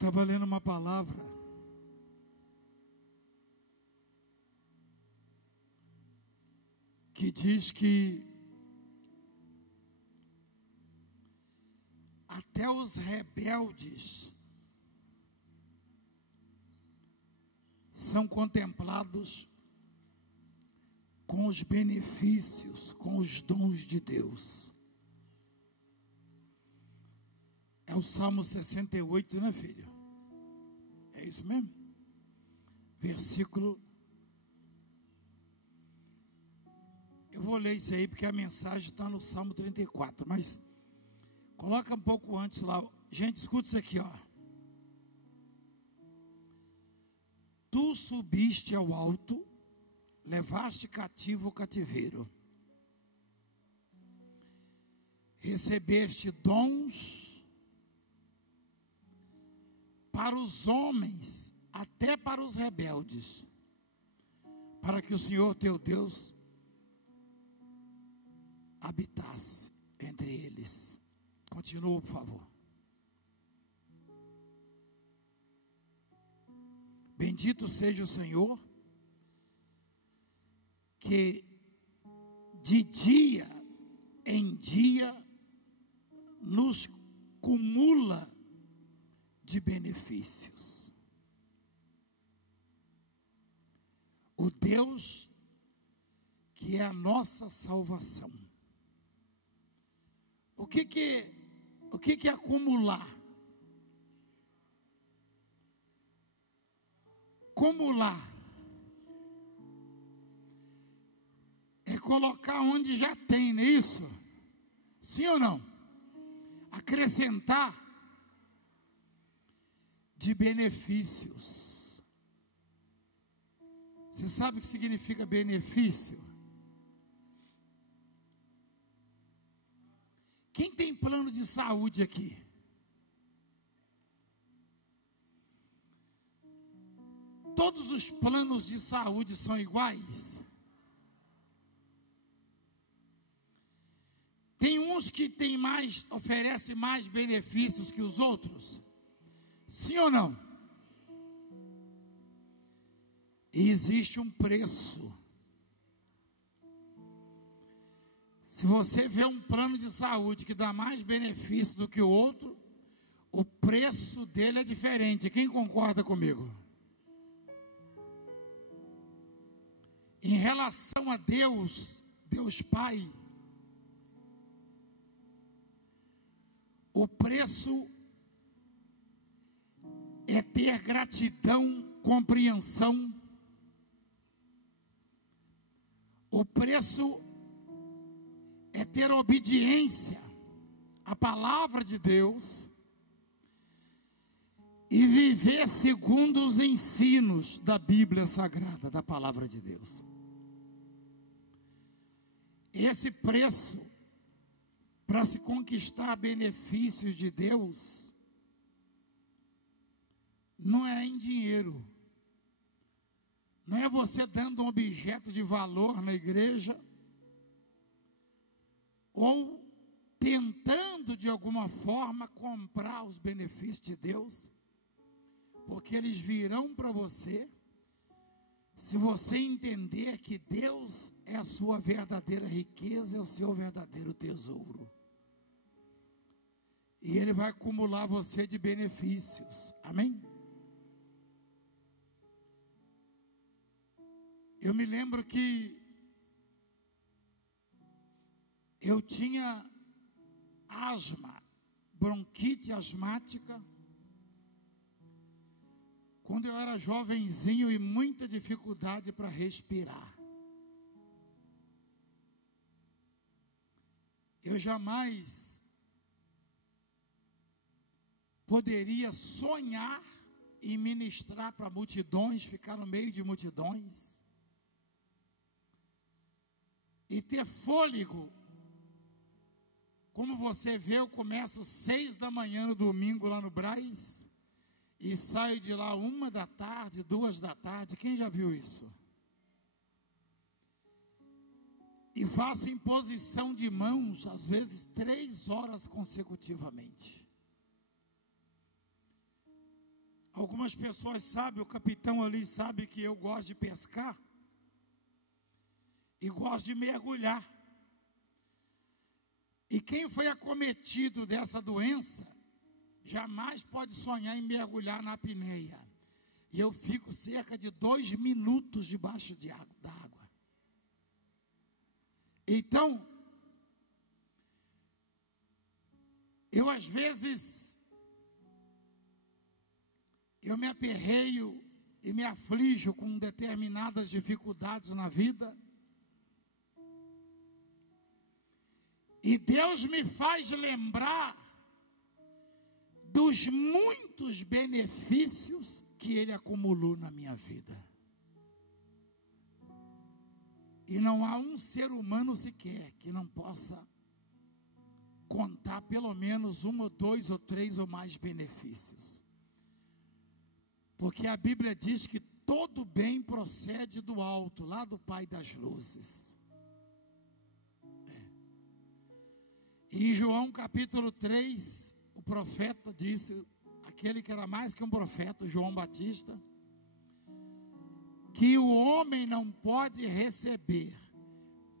estava lendo uma palavra que diz que até os rebeldes são contemplados com os benefícios, com os dons de Deus. É o Salmo 68, né, filho? É isso mesmo? Versículo. Eu vou ler isso aí porque a mensagem está no Salmo 34, mas coloca um pouco antes lá. Gente, escuta isso aqui, ó. Tu subiste ao alto, levaste cativo o cativeiro, recebeste dons para os homens, até para os rebeldes, para que o Senhor teu Deus habitasse entre eles. Continua, por favor. Bendito seja o Senhor, que de dia em dia nos cumula de benefícios. O Deus que é a nossa salvação. O que é acumular? Acumular é colocar onde já tem, não é isso? Sim ou não? Acrescentar de benefícios. Você sabe o que significa benefício? Quem tem plano de saúde aqui? Todos os planos de saúde são iguais? Tem uns que tem mais, oferecem mais benefícios que os outros? Sim ou não? E existe um preço. Se você vê um plano de saúde que dá mais benefício do que o outro, o preço dele é diferente. Quem concorda comigo? Em relação a Deus, Deus Pai, o preço é ter gratidão, compreensão. O preço é ter obediência à palavra de Deus e viver segundo os ensinos da Bíblia Sagrada, da palavra de Deus. Esse preço para se conquistar benefícios de Deus não é em dinheiro, não é você dando um objeto de valor na igreja ou tentando de alguma forma comprar os benefícios de Deus, porque eles virão para você se você entender que Deus é a sua verdadeira riqueza, é o seu verdadeiro tesouro. E Ele vai acumular você de benefícios. Amém? Eu me lembro que eu tinha asma, bronquite asmática, quando eu era jovenzinho e muita dificuldade para respirar. Eu jamais poderia sonhar em ministrar para multidões, ficar no meio de multidões e ter fôlego. Como você vê, eu começo 6 da manhã no domingo lá no Brás e saio de lá 1 da tarde, 2 da tarde. Quem já viu isso? E faço imposição de mãos, às vezes 3 horas consecutivamente. Algumas pessoas sabem, o capitão ali sabe que eu gosto de pescar e gosto de mergulhar. E quem foi acometido dessa doença, jamais pode sonhar em mergulhar na apneia. E eu fico cerca de 2 minutos debaixo da água. Então, eu às vezes, eu me aperreio e me aflijo com determinadas dificuldades na vida. E Deus me faz lembrar dos muitos benefícios que Ele acumulou na minha vida. E não há um ser humano sequer que não possa contar pelo menos 1 ou 2 ou 3 ou mais benefícios. Porque a Bíblia diz que todo bem procede do alto, lá do Pai das luzes. E em João capítulo 3, o profeta disse, aquele que era mais que um profeta, João Batista, que o homem não pode receber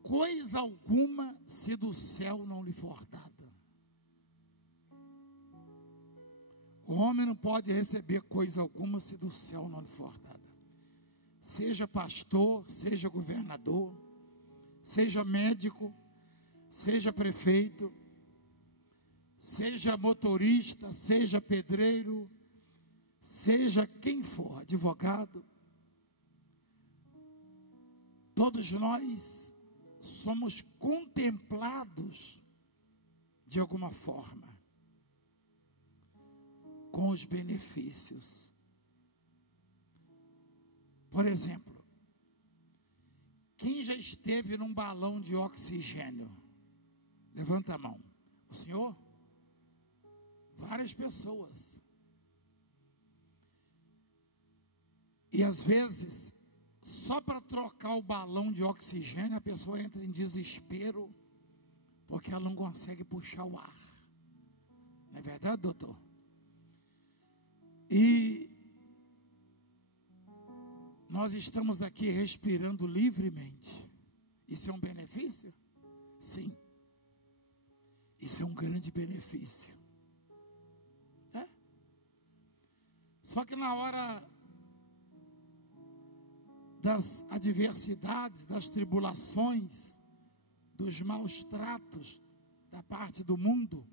coisa alguma se do céu não lhe for dada. O homem não pode receber coisa alguma se do céu não lhe for dada. Seja pastor, seja governador, seja médico, seja prefeito, seja motorista, seja pedreiro, seja quem for, advogado. Todos nós somos contemplados de alguma forma com os benefícios. Por exemplo, quem já esteve num balão de oxigênio? Levanta a mão. O senhor? Várias pessoas. E às vezes, só para trocar o balão de oxigênio, a pessoa entra em desespero, porque ela não consegue puxar o ar. Não é verdade, doutor? E nós estamos aqui respirando livremente. Isso é um benefício? Sim. Isso é um grande benefício. É? Só que na hora das adversidades, das tribulações, dos maus tratos da parte do mundo,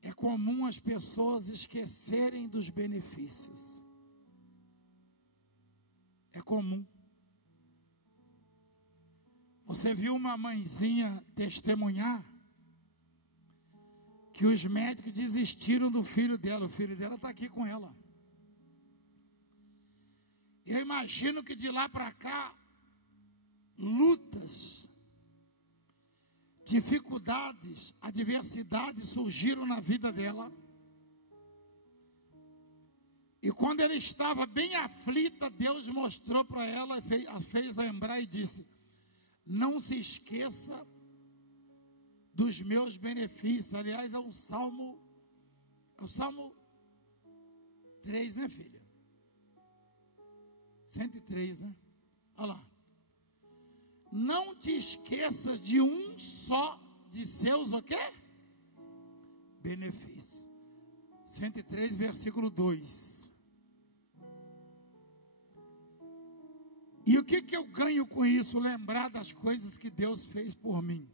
é comum as pessoas esquecerem dos benefícios. É comum. Você viu uma mãezinha testemunhar que os médicos desistiram do filho dela. O filho dela está aqui com ela. Eu imagino que de lá para cá, lutas, dificuldades, adversidades surgiram na vida dela. E quando ela estava bem aflita, Deus mostrou para ela, a fez lembrar e disse: não se esqueça dos meus benefícios. Aliás, é o Salmo 3, né, filha? 103, né? Olha lá. Não te esqueças de um só de seus, o quê? Benefícios. 103, versículo 2. E o que eu ganho com isso? Lembrar das coisas que Deus fez por mim.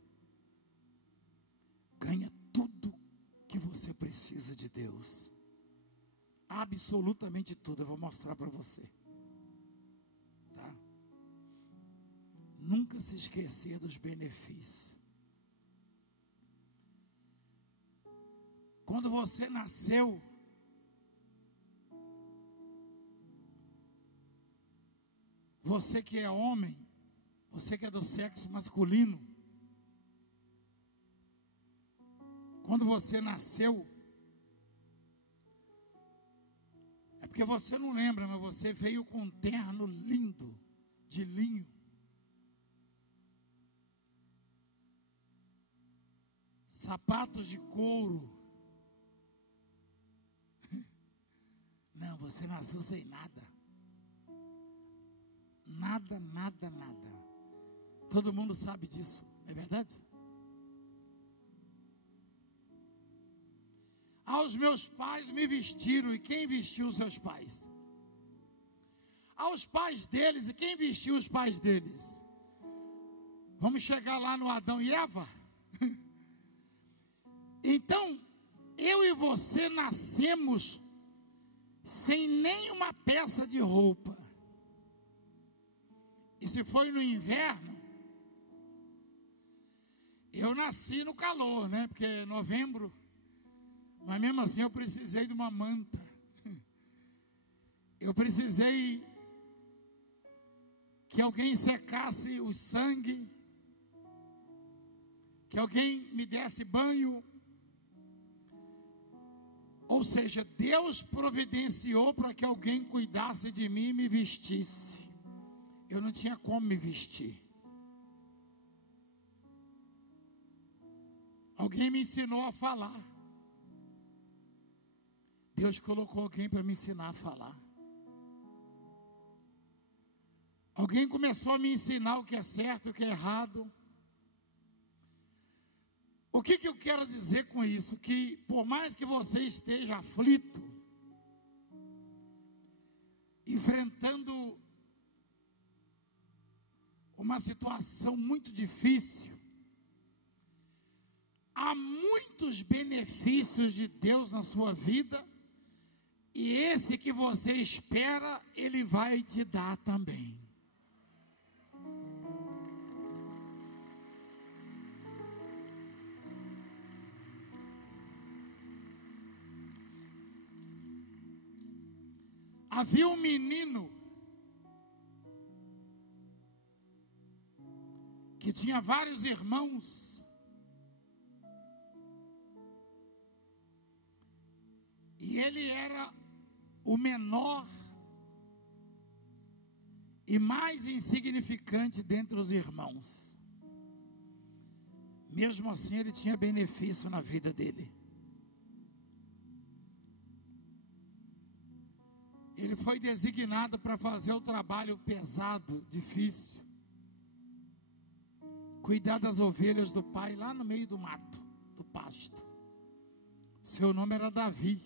Ganha tudo que você precisa de Deus. Absolutamente tudo. Eu vou mostrar para você. Tá? Nunca se esquecer dos benefícios. Quando você nasceu, você que é homem, você que é do sexo masculino, quando você nasceu, é porque você não lembra, mas você veio com um terno lindo, de linho. Sapatos de couro. Não, você nasceu sem nada. Nada, nada, nada. Todo mundo sabe disso, não é verdade? Aos meus pais me vestiram, e quem vestiu os seus pais? Aos pais deles, e quem vestiu os pais deles? Vamos chegar lá no Adão e Eva? Então, eu e você nascemos sem nenhuma peça de roupa. E se foi no inverno, eu nasci no calor, né? Porque é novembro, mas mesmo assim eu precisei de uma manta. Eu precisei que alguém secasse o sangue, que alguém me desse banho. Ou seja, Deus providenciou para que alguém cuidasse de mim e me vestisse. Eu não tinha como me vestir. Alguém me ensinou a falar. Deus colocou alguém para me ensinar a falar. Alguém começou a me ensinar o que é certo e o que é errado. O que eu quero dizer com isso? Que por mais que você esteja aflito, enfrentando uma situação muito difícil, há muitos benefícios de Deus na sua vida, e esse que você espera, Ele vai te dar também. Havia um menino que tinha vários irmãos, e ele era o menor e mais insignificante dentre os irmãos. Mesmo assim, ele tinha benefício na vida dele. Ele foi designado para fazer o trabalho pesado, difícil. Cuidar das ovelhas do pai lá no meio do mato, do pasto. Seu nome era Davi.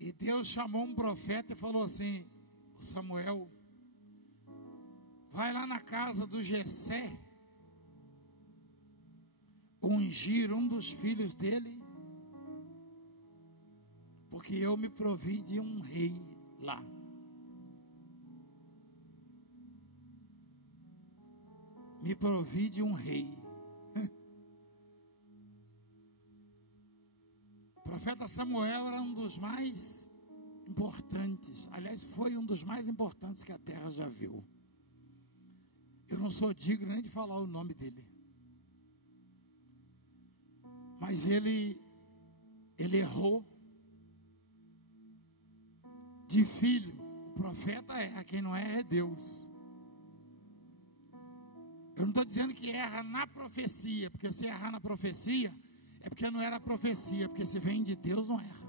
E Deus chamou um profeta e falou assim: Samuel, vai lá na casa do Jessé, ungir um dos filhos dele, porque eu me provi de um rei lá. Me provi de um rei. O profeta Samuel era um dos mais importantes. Aliás, foi um dos mais importantes que a terra já viu. Eu não sou digno nem de falar o nome dele. Mas ele errou. De filho, o profeta a quem não é Deus. Eu não estou dizendo que erra na profecia, porque se errar na profecia, é porque não era profecia, porque se vem de Deus não erra.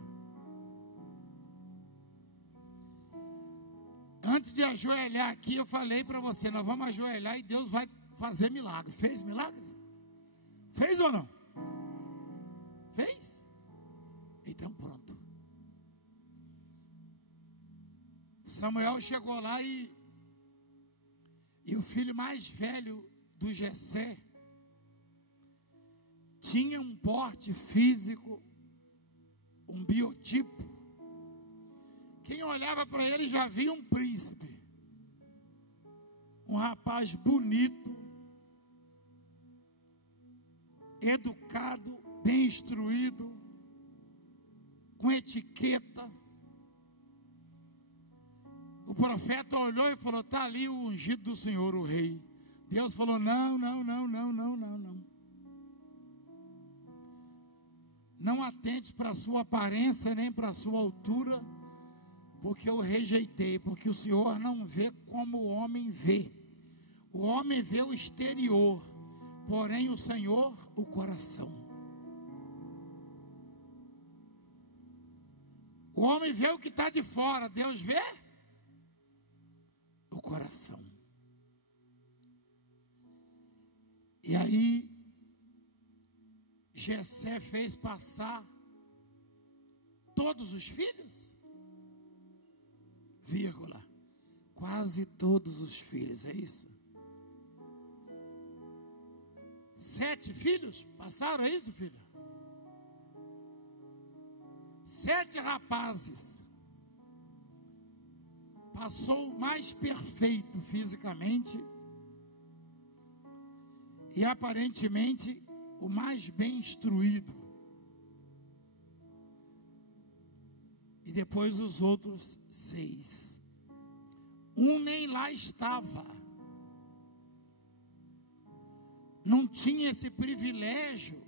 Antes de ajoelhar aqui, eu falei para você, nós vamos ajoelhar e Deus vai fazer milagre. Fez milagre? Fez ou não? Fez? Então pronto. Samuel chegou lá e o filho mais velho do Jessé tinha um porte físico, um biotipo. Quem olhava para ele já via um príncipe, um rapaz bonito, educado, bem instruído, com etiqueta. O profeta olhou e falou: está ali o ungido do Senhor, o rei. Deus falou: não. Não atentes para a sua aparência, nem para a sua altura, porque eu rejeitei, porque o Senhor não vê como o homem vê. O homem vê o exterior, porém o Senhor, o coração. O homem vê o que está de fora, Deus vê o coração. E aí, Jessé fez passar todos os filhos, vírgula, quase todos os filhos, é isso? 7 filhos passaram, é isso, filho? 7 rapazes. Passou o mais perfeito fisicamente e aparentemente o mais bem instruído. E depois os outros 6. Um nem lá estava. Não tinha esse privilégio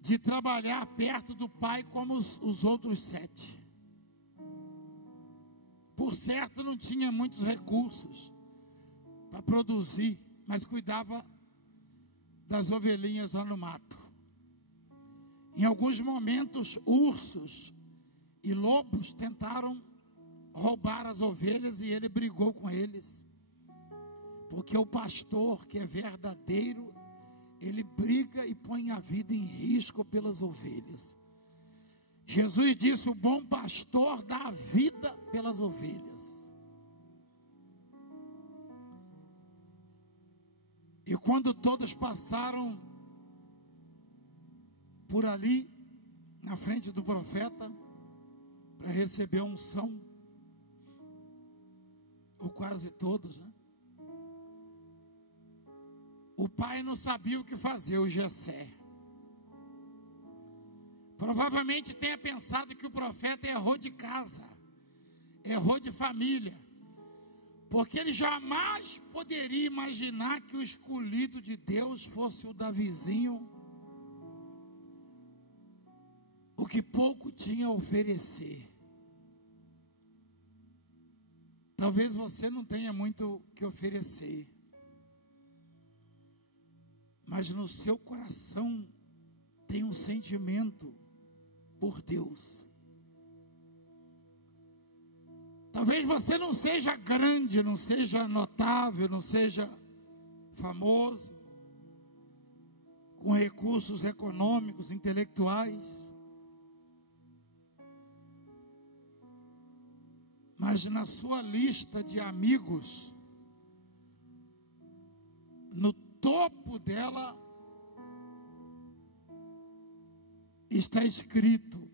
de trabalhar perto do pai como os outros 7. Por certo, não tinha muitos recursos para produzir, mas cuidava das ovelhinhas lá no mato. Em alguns momentos, ursos e lobos tentaram roubar as ovelhas e ele brigou com eles. Porque o pastor que é verdadeiro, ele briga e põe a vida em risco pelas ovelhas. Jesus disse: o bom pastor dá a vida pelas ovelhas. E quando todos passaram por ali, na frente do profeta, para receber a unção, ou quase todos, né? O pai não sabia o que fazer, o Jessé. Provavelmente tenha pensado que o profeta errou de casa, errou de família, porque ele jamais poderia imaginar que o escolhido de Deus fosse o Davizinho, o que pouco tinha a oferecer. Talvez você não tenha muito o que oferecer, mas no seu coração tem um sentimento por Deus. Talvez você não seja grande, não seja notável, não seja famoso, com recursos econômicos, intelectuais, mas na sua lista de amigos, no topo dela está escrito: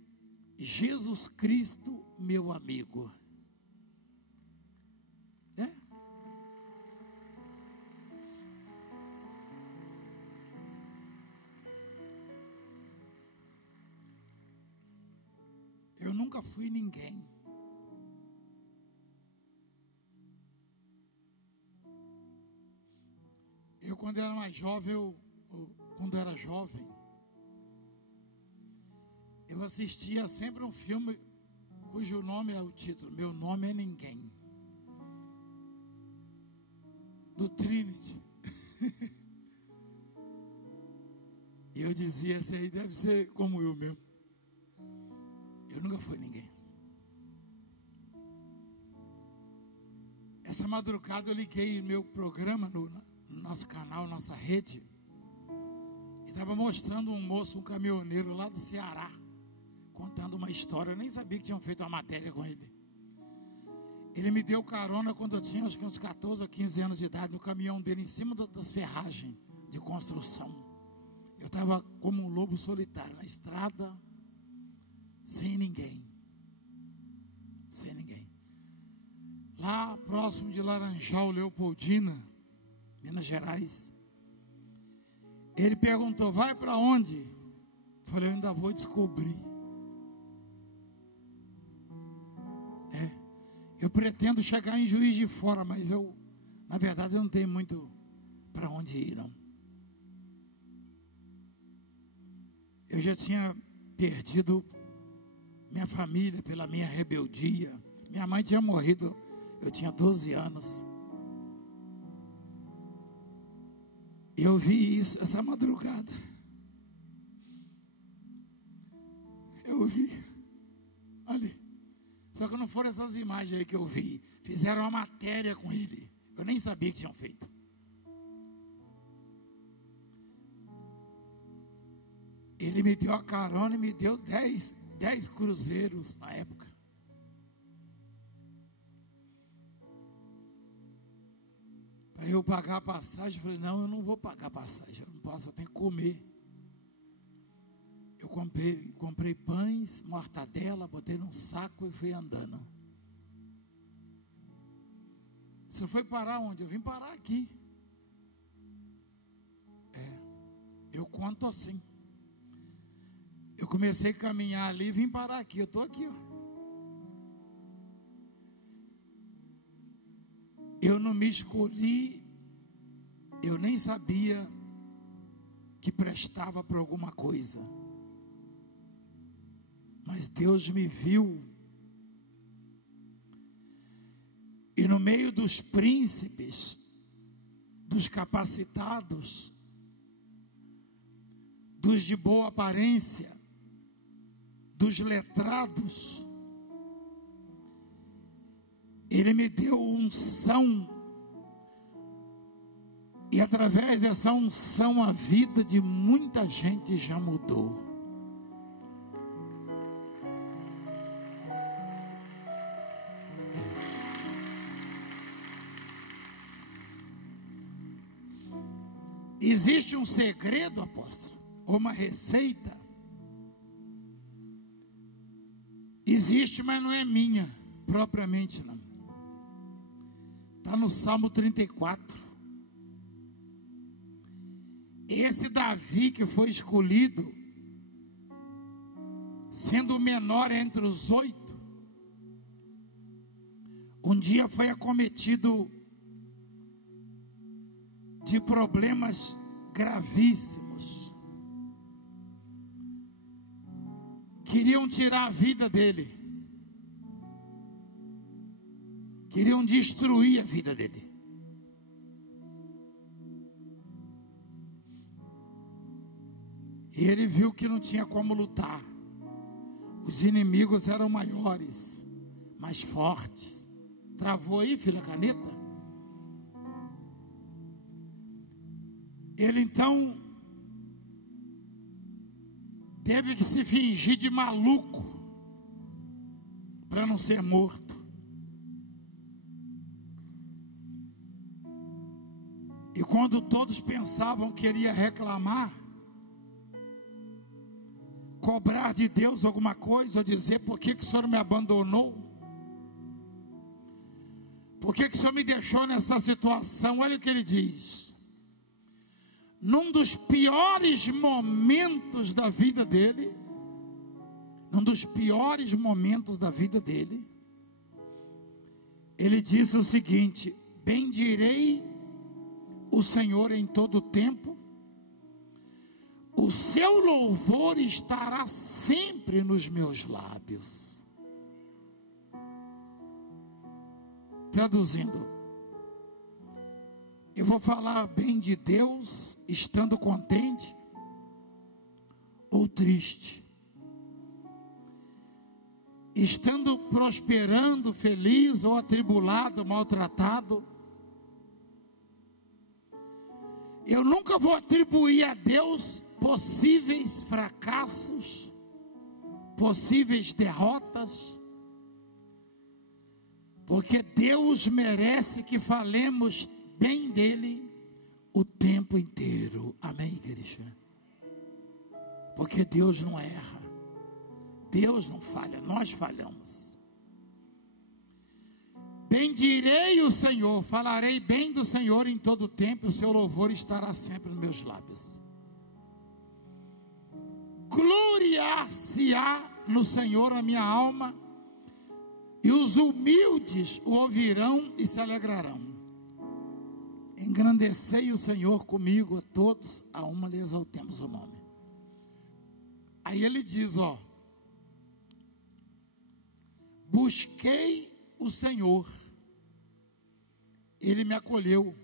Jesus Cristo, meu amigo. Eu nunca fui ninguém. Eu, quando era mais jovem, quando era jovem, eu assistia sempre um filme cujo nome é o título, Meu Nome é Ninguém, do Trinity. E eu dizia: esse aí deve ser como eu mesmo. Eu nunca fui ninguém. Essa madrugada eu liguei meu programa no nosso canal, nossa rede, e estava mostrando um moço, um caminhoneiro lá do Ceará, contando uma história. Eu nem sabia que tinham feito uma matéria com ele. Ele me deu carona quando eu tinha acho que uns 14 ou 15 anos de idade, no caminhão dele, em cima das ferragens de construção. Eu estava como um lobo solitário na estrada, sem ninguém. Sem ninguém. Lá próximo de Laranjal, Leopoldina, Minas Gerais. Ele perguntou: vai para onde? Eu falei: eu ainda vou descobrir. Eu pretendo chegar em Juiz de Fora, mas na verdade, eu não tenho muito para onde ir, não. Eu já tinha perdido minha família pela minha rebeldia. Minha mãe tinha morrido, eu tinha 12 anos. Eu vi isso essa madrugada. Eu vi. Só que não foram essas imagens aí que eu vi. Fizeram uma matéria com ele. Eu nem sabia que tinham feito. Ele me deu a carona e me deu 10 cruzeiros na época. Para eu pagar a passagem, eu falei, não, eu não vou pagar a passagem, eu não posso, eu tenho que comer. Eu comprei pães, mortadela, botei num saco e fui andando. Você foi parar onde? Eu vim parar aqui. Eu conto assim. Eu comecei a caminhar ali e vim parar aqui. Eu estou aqui, ó. Eu não me escolhi, eu nem sabia que prestava para alguma coisa. Mas Deus me viu. E no meio dos príncipes, dos capacitados, dos de boa aparência, dos letrados, Ele me deu unção, e através dessa unção a vida de muita gente já mudou. Existe um segredo, apóstolo, ou uma receita? Existe, mas não é minha, propriamente não. Está no Salmo 34. Esse Davi que foi escolhido, sendo o menor entre os 8, um dia foi acometido de problemas gravíssimos. Queriam tirar a vida dele. Queriam destruir a vida dele. E ele viu que não tinha como lutar. Os inimigos eram maiores, mais fortes. Travou aí, filha, a caneta? Ele então teve que se fingir de maluco para não ser morto. E quando todos pensavam que ele ia reclamar, cobrar de Deus alguma coisa, ou dizer, por que o Senhor me abandonou? Por que o Senhor me deixou nessa situação? Olha o que ele diz. Num dos piores momentos da vida dele, ele disse o seguinte: bendirei o Senhor em todo o tempo, o seu louvor estará sempre nos meus lábios. Traduzindo, eu vou falar bem de Deus estando contente ou triste, estando prosperando, feliz ou atribulado, maltratado. Eu nunca vou atribuir a Deus possíveis fracassos, possíveis derrotas, porque Deus merece que falemos bem dele o tempo inteiro. Amém, igreja? Porque Deus não erra, Deus não falha, nós falhamos. Bendirei o Senhor, falarei bem do Senhor em todo o tempo, o seu louvor estará sempre nos meus lábios. Gloriar-se-á no Senhor a minha alma, e os humildes o ouvirão e se alegrarão. Engrandecei o Senhor comigo, a todos, a uma lhe exaltemos o nome. Aí ele diz, ó, busquei o Senhor, ele me acolheu,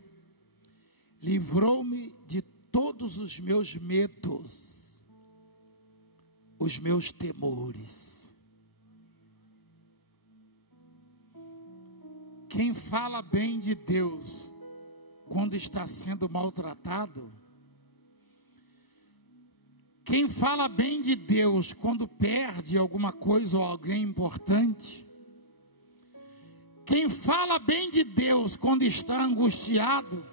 livrou-me de todos os meus medos, os meus temores. Quem fala bem de Deus quando está sendo maltratado, quem fala bem de Deus quando perde alguma coisa ou alguém importante, quem fala bem de Deus quando está angustiado,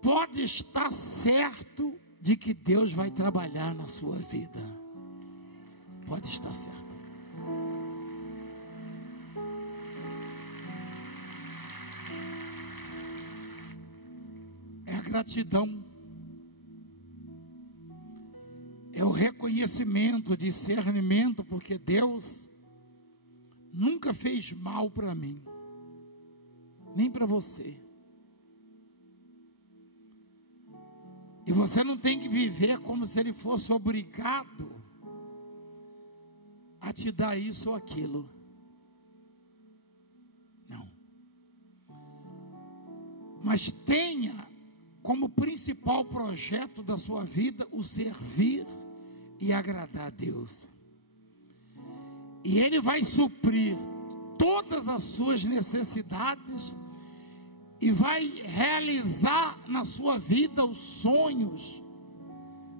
pode estar certo de que Deus vai trabalhar na sua vida. Pode estar certo. É a gratidão. É o reconhecimento, discernimento, porque Deus nunca fez mal para mim, nem para você. E você não tem que viver como se Ele fosse obrigado a te dar isso ou aquilo. Não. Mas tenha como principal projeto da sua vida o servir e agradar a Deus. E Ele vai suprir todas as suas necessidades e vai realizar na sua vida os sonhos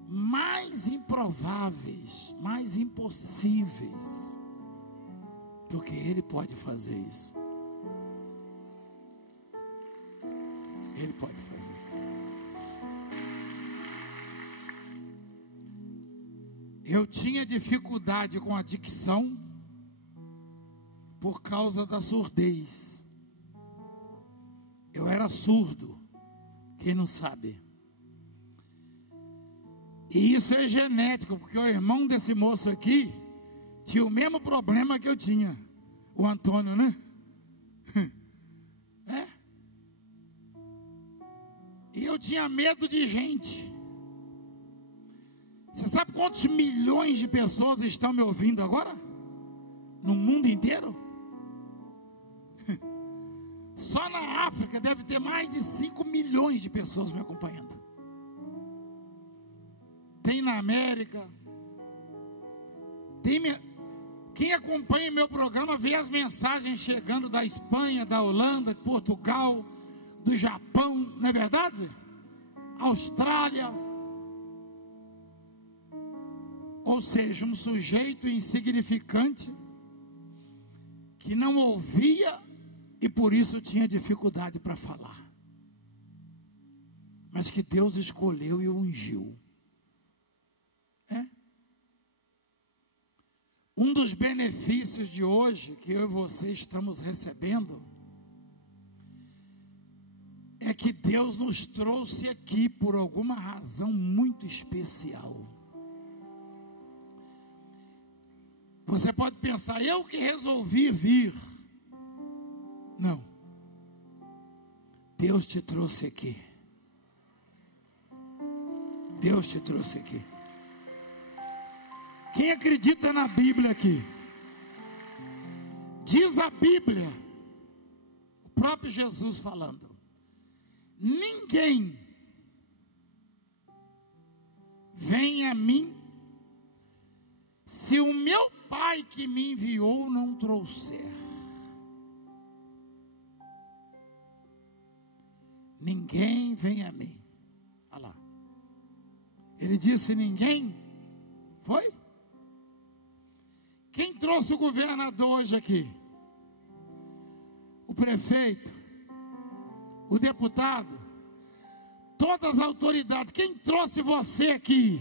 mais improváveis, mais impossíveis, porque Ele pode fazer isso. Ele pode fazer isso. Eu tinha dificuldade com a dicção por causa da surdez. Eu era surdo, quem não sabe. E isso é genético, porque o irmão desse moço aqui tinha o mesmo problema que eu tinha. O Antônio, né? É. E eu tinha medo de gente. Você sabe quantos milhões de pessoas estão me ouvindo agora? No mundo inteiro? Só na África deve ter mais de 5 milhões de pessoas me acompanhando. Tem na América. Quem acompanha meu programa vê as mensagens chegando da Espanha, da Holanda, de Portugal, do Japão, não é verdade? Austrália. Ou seja, um sujeito insignificante que não ouvia e por isso tinha dificuldade para falar, mas que Deus escolheu e ungiu. Um dos benefícios de hoje que eu e você estamos recebendo é que Deus nos trouxe aqui por alguma razão muito especial. Você pode pensar, eu que resolvi vir. Não. Deus te trouxe aqui. Deus te trouxe aqui. Quem acredita na Bíblia aqui? Diz a Bíblia, o próprio Jesus falando: ninguém vem a mim se o meu Pai que me enviou não trouxer. Ninguém vem a mim. Olha lá. Ele disse ninguém. Foi? Quem trouxe o governador hoje aqui? O prefeito? O deputado? Todas as autoridades. Quem trouxe você aqui?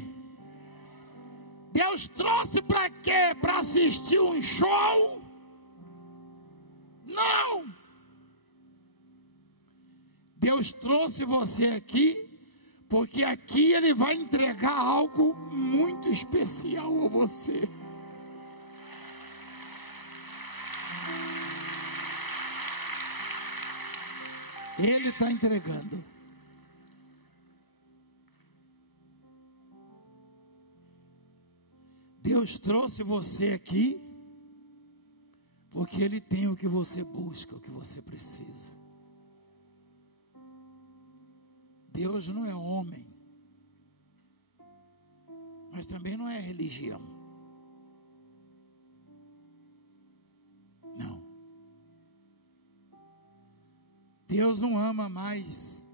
Deus trouxe para quê? Para assistir um show? Não! Deus trouxe você aqui, porque aqui Ele vai entregar algo muito especial a você. Ele está entregando. Deus trouxe você aqui, porque Ele tem o que você busca, o que você precisa. Deus não é homem, mas também não é religião. Não. Deus não ama mais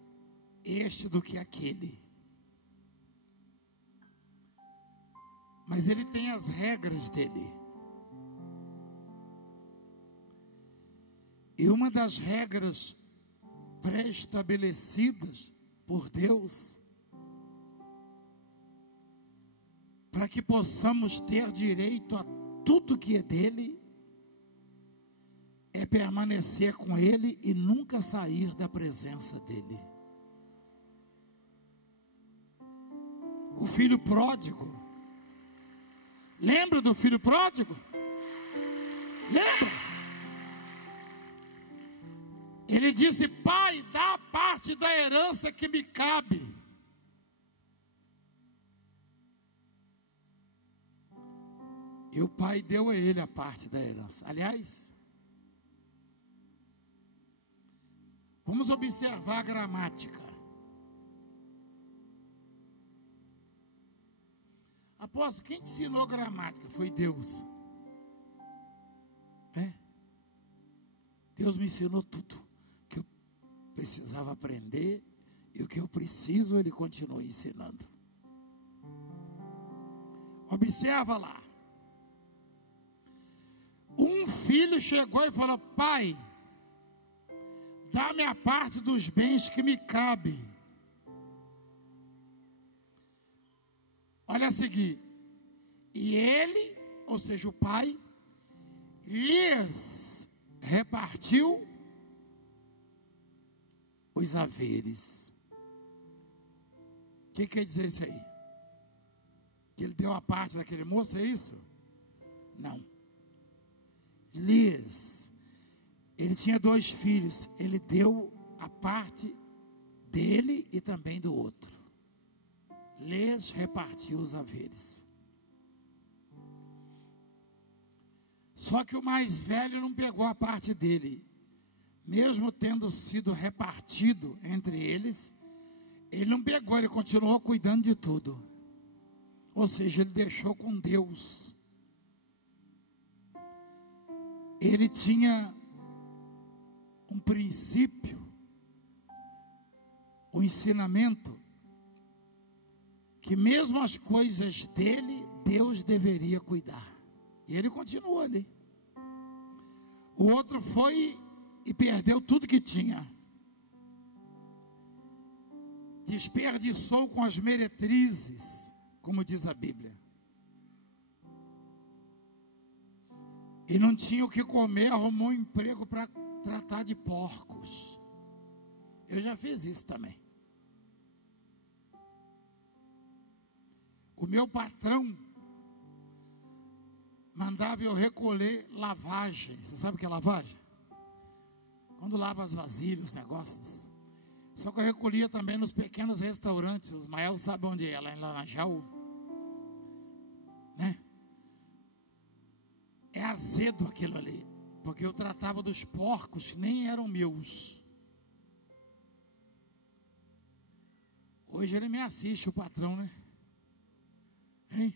este do que aquele. Mas Ele tem as regras dele. E uma das regras pré-estabelecidas por Deus, para que possamos ter direito a tudo que é dele, é permanecer com Ele e nunca sair da presença dele. O filho pródigo, lembra do filho pródigo? Lembra? Ele disse: pai, dá a parte da herança que me cabe. E o pai deu a ele a parte da herança. Aliás, vamos observar a gramática. Apóstolo, quem te ensinou gramática? Foi Deus. Deus me ensinou tudo que eu precisava aprender, e o que eu preciso Ele continua ensinando. Observa lá. Um filho chegou e falou: pai, dá-me a parte dos bens que me cabe. Olha a seguir. E ele, ou seja, o pai, lhes repartiu os haveres. O que quer dizer isso aí? Que ele deu a parte daquele moço, é isso? Não. Lhes. Ele tinha 2 filhos. Ele deu a parte dele e também do outro. Lhes repartiu os haveres. Só que o mais velho não pegou a parte dele. Mesmo tendo sido repartido entre eles, ele não pegou, ele continuou cuidando de tudo. Ou seja, ele deixou com Deus. Ele tinha um princípio, um ensinamento, que mesmo as coisas dele, Deus deveria cuidar. E ele continuou ali. O outro foi e perdeu tudo que tinha. Desperdiçou com as meretrizes, como diz a Bíblia. E não tinha o que comer, arrumou um emprego para tratar de porcos. Eu já fiz isso também. O meu patrão mandava eu recolher lavagem. Você sabe o que é lavagem? Quando lava as vasilhas, os negócios. Só que eu recolhia também nos pequenos restaurantes. Os Mael sabem onde é, lá em Laranjal. Né? É azedo aquilo ali. Porque eu tratava dos porcos que nem eram meus. Hoje ele me assiste, o patrão, né? Hein?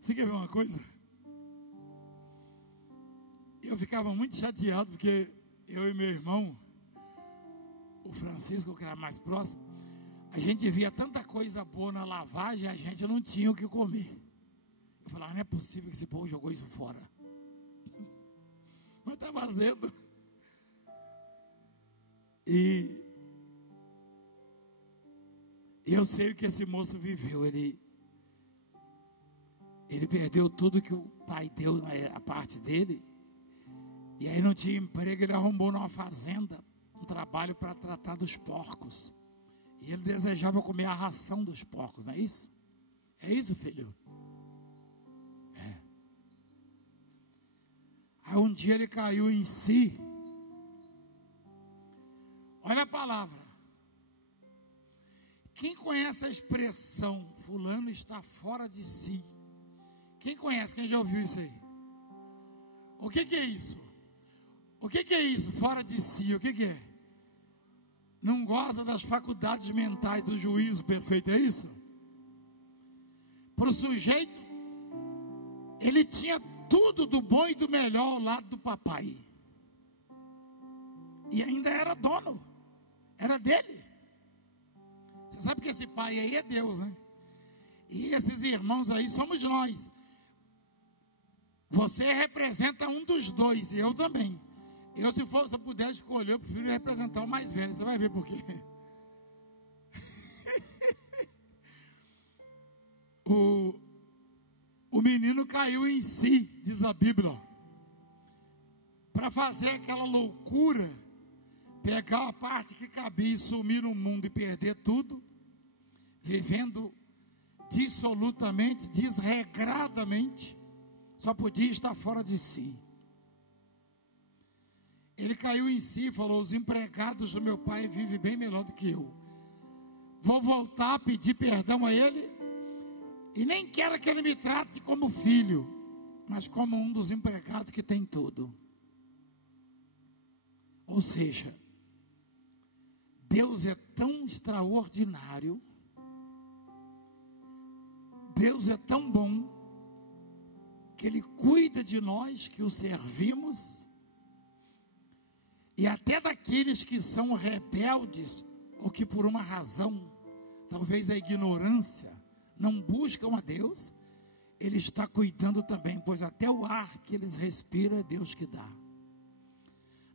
Você quer ver uma coisa? Eu ficava muito chateado porque eu e meu irmão, o Francisco, que era mais próximo, a gente via tanta coisa boa na lavagem, a gente não tinha o que comer. Eu falava: não é possível que esse povo jogou isso fora. Mas estava azedo. E eu sei o que esse moço viveu. Ele perdeu tudo que o pai deu, a parte dele. E aí não tinha emprego, ele arrumou numa fazenda um trabalho para tratar dos porcos. E ele desejava comer a ração dos porcos, não é isso? É isso, filho? É. Aí um dia ele caiu em si. Olha a palavra. Quem conhece a expressão fulano está fora de si? Quem conhece? Quem já ouviu isso aí? O que é isso? O que é isso? Fora de si, o que é? Não goza das faculdades mentais do juízo perfeito, é isso? Para o sujeito, ele tinha tudo do bom e do melhor ao lado do papai. E ainda era dono, era dele. Você sabe que esse pai aí é Deus, né? E esses irmãos aí somos nós. Você representa um dos dois, e eu também. Se eu puder escolher, eu prefiro representar o mais velho. Você vai ver por quê. O menino caiu em si, diz a Bíblia, para fazer aquela loucura, pegar a parte que cabia e sumir no mundo e perder tudo, vivendo dissolutamente, desregradamente, só podia estar fora de si. Ele caiu em si e falou: os empregados do meu pai vivem bem melhor do que eu. Vou voltar a pedir perdão a ele, e nem quero que ele me trate como filho, mas como um dos empregados que tem tudo. Ou seja, Deus é tão extraordinário, Deus é tão bom, que Ele cuida de nós que o servimos, e até daqueles que são rebeldes, ou que por uma razão, talvez a ignorância, não buscam a Deus, Ele está cuidando também, pois até o ar que eles respiram é Deus que dá.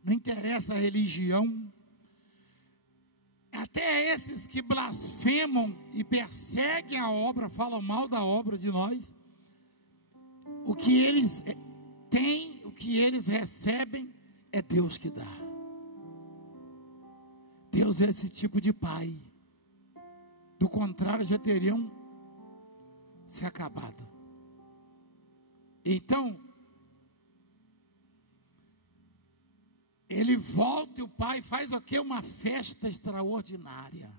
Não interessa a religião, até esses que blasfemam e perseguem a obra, falam mal da obra de nós, o que eles têm, o que eles recebem, é Deus que dá. Deus é esse tipo de pai. Do contrário, já teriam se acabado. Então, ele volta e o pai faz o quê? Uma festa extraordinária.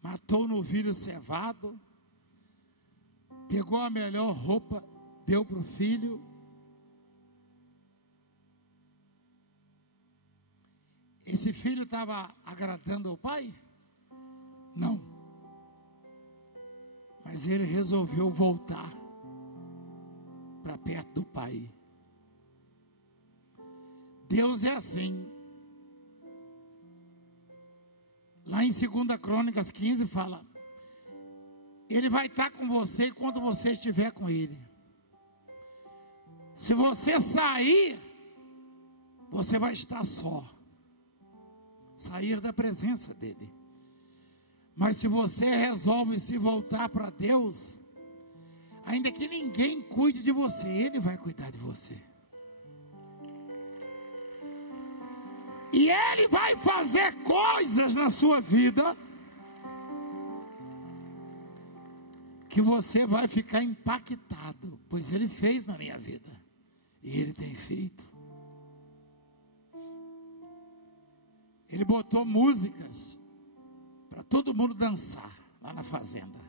Matou o novilho cevado, pegou a melhor roupa, deu para o filho. Esse filho estava agradando ao pai? Não. Mas ele resolveu voltar para perto do pai. Deus é assim. Lá em 2 Crônicas 15 fala: Ele vai estar com você enquanto você estiver com Ele. Se você sair, você vai estar só. Sair da presença dEle. Mas se você resolve se voltar para Deus, ainda que ninguém cuide de você, Ele vai cuidar de você. E Ele vai fazer coisas na sua vida que você vai ficar impactado, pois Ele fez na minha vida e Ele tem feito. Ele botou músicas para todo mundo dançar lá na fazenda.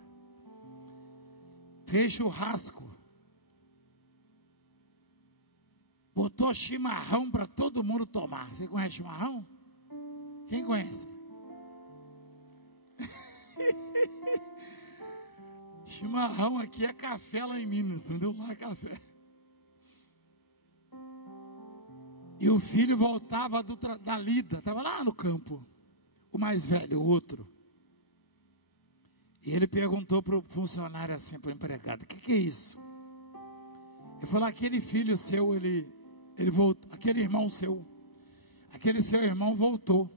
Fez churrasco. Botou chimarrão para todo mundo tomar. Você conhece chimarrão? Quem conhece? Chimarrão aqui é café lá em Minas, entendeu? Lá é café. E o filho voltava da lida, estava lá no campo. O mais velho, o outro. E ele perguntou para o funcionário assim, para o empregado: o que é isso? Ele falou: aquele filho seu, ele voltou, aquele irmão seu, aquele seu irmão voltou.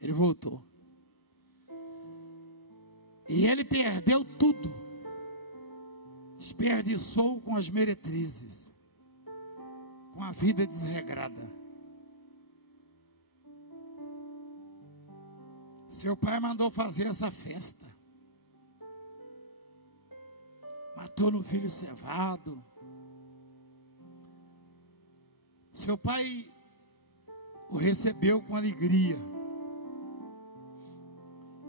Ele voltou. E ele perdeu tudo. Desperdiçou com as meretrizes. Com a vida desregrada. Seu pai mandou fazer essa festa. Matou no filho cevado. Seu pai o recebeu com alegria.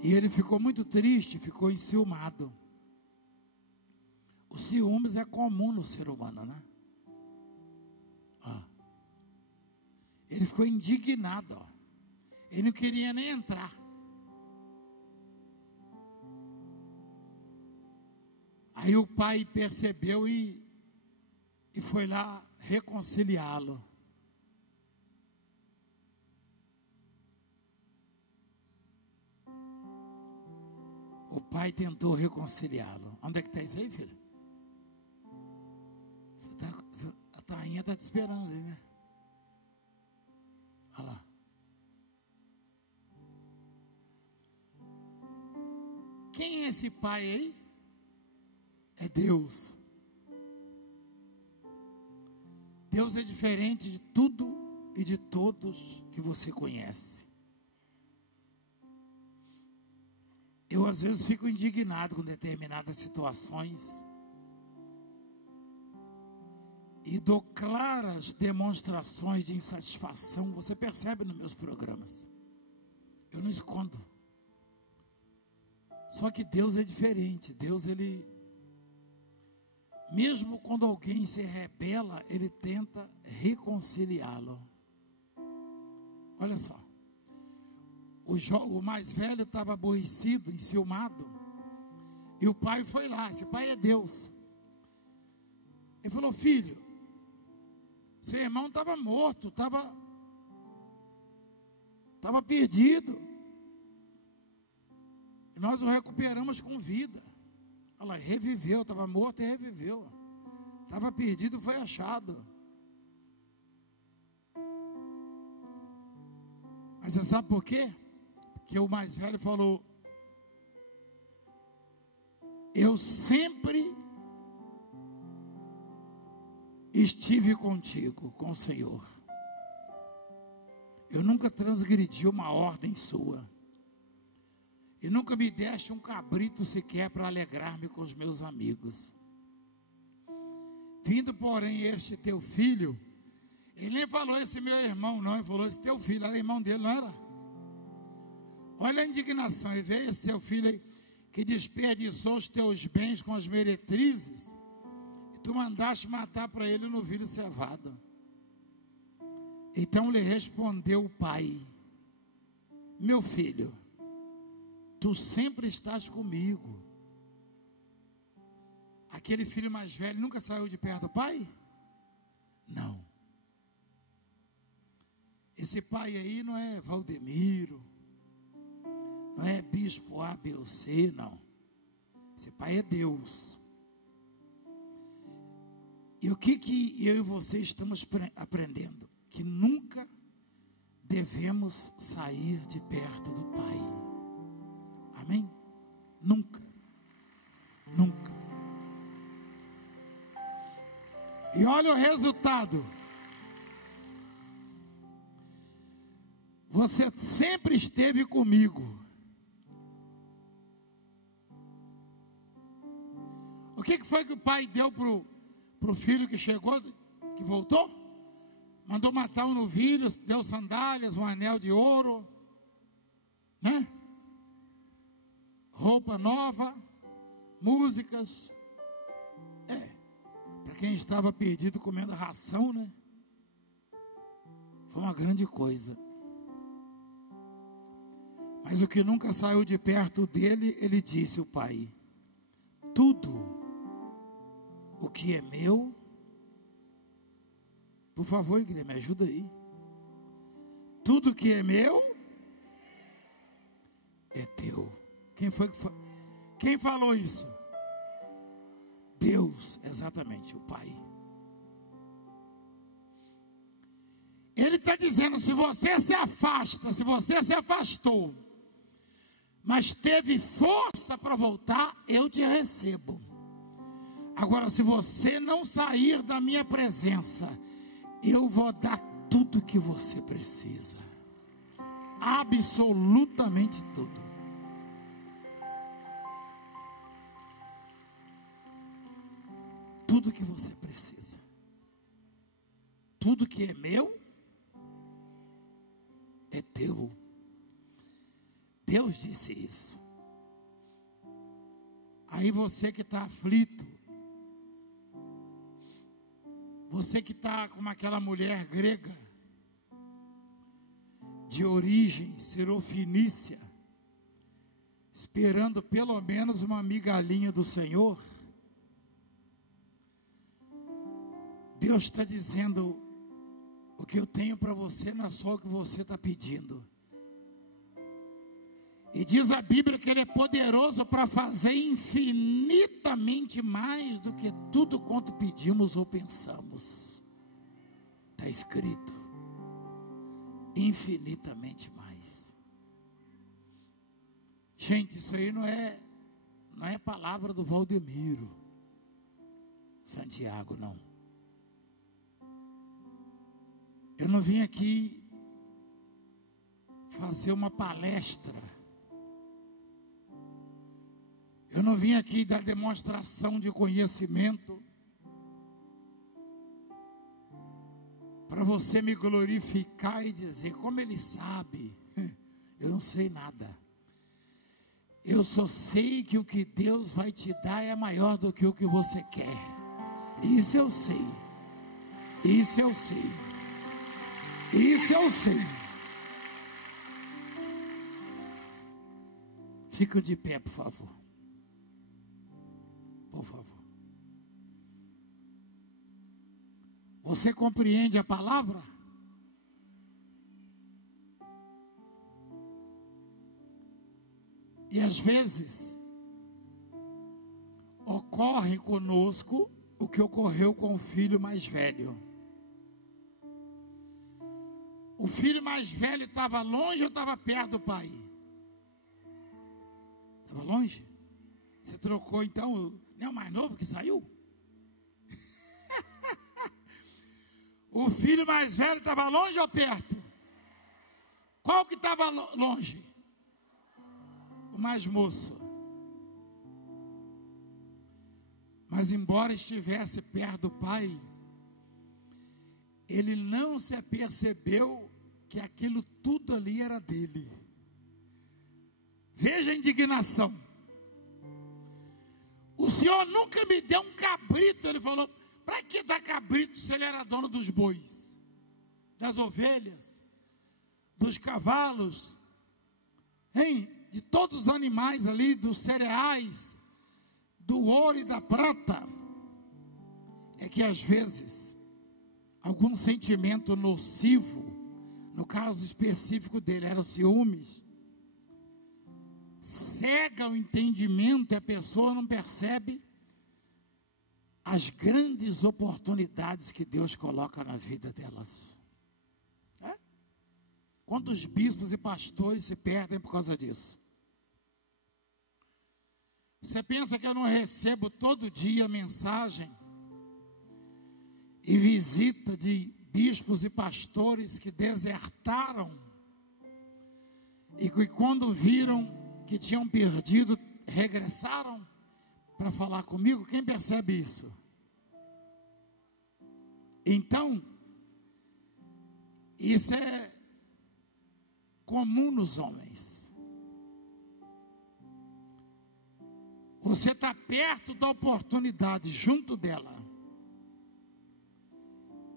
E ele ficou muito triste, ficou enciumado. O ciúmes é comum no ser humano, né? Ele ficou indignado. Ele não queria nem entrar. Aí o pai percebeu e e foi lá reconciliá-lo. O pai tentou reconciliá-lo. Onde é que está isso aí, filho? A tainha está te esperando ali, né? Olha lá. Quem é esse pai aí? É Deus. Deus é diferente de tudo e de todos que você conhece. Eu às vezes fico indignado com determinadas situações e dou claras demonstrações de insatisfação. Você percebe nos meus programas. Eu não escondo. Só que Deus é diferente. Deus, ele, mesmo quando alguém se rebela, ele tenta reconciliá-lo. Olha só. O mais velho estava aborrecido, enciumado. E o pai foi lá. Esse pai é Deus. Ele falou: filho, seu irmão estava morto, estava perdido. E nós o recuperamos com vida. Olha lá, reviveu, estava morto e reviveu. Estava perdido e foi achado. Mas você sabe por quê? Porque o mais velho falou: eu sempre estive contigo, com o Senhor. Eu nunca transgredi uma ordem sua. E nunca me deste um cabrito sequer para alegrar-me com os meus amigos. Vindo, porém, este teu filho, ele nem falou esse meu irmão, não, ele falou esse teu filho, era irmão dele, não era? Olha a indignação, e veio esse seu filho aí, que desperdiçou os teus bens com as meretrizes, e tu mandaste matar para ele no novilho cevado. Então lhe respondeu o pai: meu filho, tu sempre estás comigo. Aquele filho mais velho nunca saiu de perto do pai? Não. Esse pai aí não é Valdemiro, não é bispo A, B ou C, não. Esse pai é Deus. E o que eu e você estamos aprendendo? Que nunca devemos sair de perto do pai. Amém? Nunca. Nunca. E olha o resultado. Você sempre esteve comigo. O que foi que o pai deu pro filho que chegou, que voltou? Mandou matar um novilho, deu sandálias, um anel de ouro, né? Roupa nova, músicas. Para quem estava perdido comendo ração, né? Foi uma grande coisa. Mas o que nunca saiu de perto dele, ele disse, o pai: tudo o que é meu, por favor, igreja, me ajuda aí. Tudo que é meu é teu. Quem falou isso? Deus, exatamente, o Pai. Ele está dizendo: se você se afasta, se você se afastou, mas teve força para voltar, eu te recebo. Agora, se você não sair da minha presença, eu vou dar tudo que você precisa. Absolutamente tudo. Tudo que você precisa. Tudo que é meu é teu. Deus disse isso. Aí você que está aflito, você que está como aquela mulher grega, de origem sirofenícia, esperando pelo menos uma migalhinha do Senhor, Deus está dizendo: o que eu tenho para você não é só o que você está pedindo. E diz a Bíblia que Ele é poderoso para fazer infinitamente mais do que tudo quanto pedimos ou pensamos. Está escrito: infinitamente mais. Gente, isso aí não é palavra do Valdemiro Santiago, não. Eu não vim aqui fazer uma palestra. Eu não vim aqui dar demonstração de conhecimento para você me glorificar e dizer: como ele sabe. Eu não sei nada. Eu só sei que o que Deus vai te dar é maior do que o que você quer. Isso eu sei. Isso eu sei. Isso eu sei. Fica de pé, por favor. Por favor. Você compreende a palavra? E às vezes ocorre conosco o que ocorreu com o filho mais velho. O filho mais velho estava longe ou estava perto do pai? Estava longe? Você trocou então, não é o mais novo que saiu? O filho mais velho estava longe ou perto? Qual que estava longe? O mais moço. Mas embora estivesse perto do pai, ele não se apercebeu que aquilo tudo ali era dele. Veja a indignação. O Senhor nunca me deu um cabrito. Ele falou: para que dar cabrito se ele era dono dos bois, das ovelhas, dos cavalos, hein? De todos os animais ali, dos cereais, do ouro e da prata. É que às vezes algum sentimento nocivo, no caso específico dele era o ciúmes, cega o entendimento e a pessoa não percebe as grandes oportunidades que Deus coloca na vida delas. Quantos bispos e pastores se perdem por causa disso? Você pensa que eu não recebo todo dia mensagem e visita de bispos e pastores que desertaram e que quando viram que tinham perdido, regressaram para falar comigo? Quem percebe isso? Então, isso é comum nos homens. Você está perto da oportunidade, junto dela.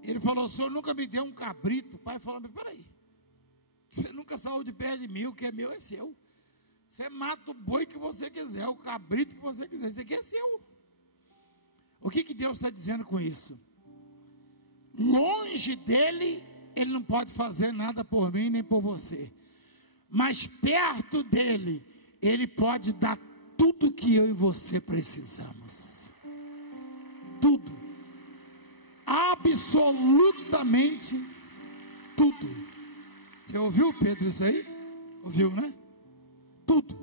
Ele falou: o Senhor nunca me deu um cabrito. O pai falou: mas peraí, você nunca saiu de perto de mim, o que é meu é seu. Você mata o boi que você quiser, o cabrito que você quiser, isso aqui é seu. O que Deus está dizendo com isso? Longe dele, ele não pode fazer nada por mim nem por você. Mas perto dele, ele pode dar tudo que eu e você precisamos. Tudo. Absolutamente tudo. Você ouviu, Pedro, isso aí? Ouviu, né? Tudo.